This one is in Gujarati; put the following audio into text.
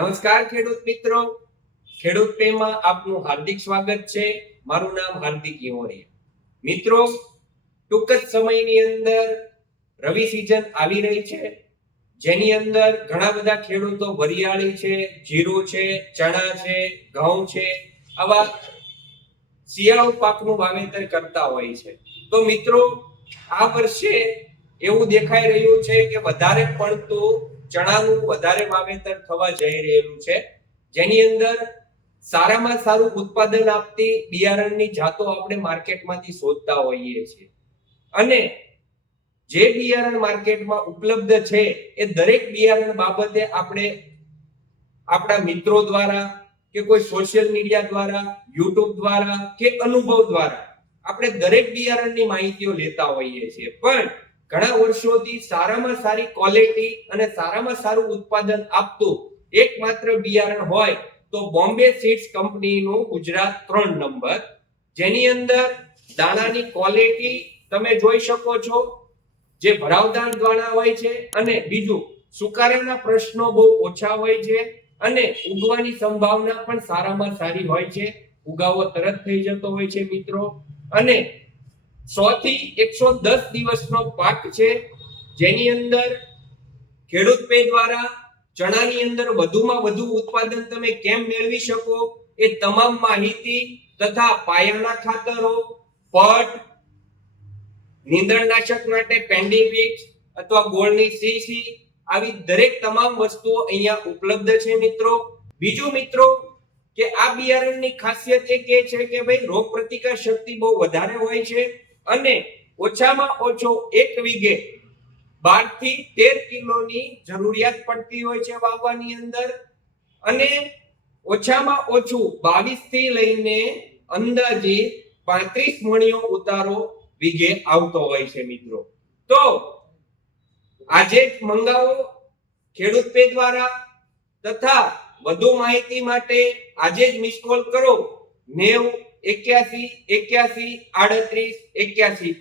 નમસ્કાર ખેડૂત મિત્રો. ખેડૂત પેમાં આપનું હાર્દિક સ્વાગત છે. મારું નામ હાર્દિક ઈમોરિયા મિત્રો, ટૂંક જ સમયની અંદર રવિ સિઝન આવી રહી છે. જેની અંદર ઘણા બધા ખેડૂતો વરિયાળી છે, જીરું છે, ચણા છે, ઘઉં છે, આવા શિયાળુ પાકનું વાવેતર કરતા હોય છે. તો મિત્રો, આ વર્ષે એવું દેખાઈ રહ્યું છે કે વધારે પડતું ચણાનું વધારે વાવેતર થવા જઈ રહેલું છે. જેની અંદર સારામાં સારું ઉત્પાદન આપતી બિયારણની જાતો આપણે માર્કેટમાંથી શોધતા હોઈએ છીએ. અને જે બિયારણ માર્કેટમાં ઉપલબ્ધ છે એ દરેક બિયારણ બાબતે આપણે આપણા મિત્રો દ્વારા કે કોઈ સોશિયલ મીડિયા દ્વારા, યુટ્યુબ દ્વારા કે અનુભવ દ્વારા આપણે દરેક બિયારણની માહિતીઓ લેતા હોઈએ છીએ. પણ ઘણા વર્ષોથી સારામાં સારી ક્વોલિટી અને સારામાં સારું ઉત્પાદન આપતું એકમાત્ર બિયારણ હોય તો બોમ્બે સીડ્સ કંપનીનું ગુજરાત ત્રણ નંબર. જેની અંદર દાણાની ક્વોલિટી તમે જોઈ શકો છો, જે ભરાવદાર દાણા હોય છે અને બીજું સુકારાના પ્રશ્નો બહુ ઓછા હોય છે અને ઉગવાની સંભાવના પણ સારામાં સારી હોય છે. ઉગાવો તરત થઈ જતો હોય છે મિત્રો. અને સો થી એકસો દસ દિવસનો પાક છે. જેની અંદર ખેડૂત પે દ્વારા ચણાની અંદર વધુમાં વધુ ઉત્પાદન તમે કેમ મેળવી શકો એ તમામ માહિતી તથા પાયાના ખાતરો, પટ નીંદણનાશક માટે પેન્ડિવિક્સ અથવા ગોળની સીસી આવી દરેક તમામ વસ્તુઓ અહીંયા ઉપલબ્ધ છે મિત્રો. બીજું મિત્રો કે આ બિયારણની ખાસિયત એ કે છે કે ભાઈ રોગ પ્રતિકાર શક્તિ બહુ વધારે હોય છે. અને ઓછામાં ઓછો એક વીઘે બારથી તેર કિલોની જરૂરિયાત પડતી હોય છે વાવવાની અંદર. અને ઓછામાં ઓછું બાવીસથી લઈને અંદાજે પાંત્રીસ મણીઓ ઉતારો વીઘે આવતો હોય છે મિત્રો. તો આજે જ મંગાવો ખેડૂત પે દ્વારા તથા વધુ માહિતી માટે આજે જ મિસ કોલ કરો. નેવ એક્યાસી એક્યાસી આડત્રીસ એક્યાસી પર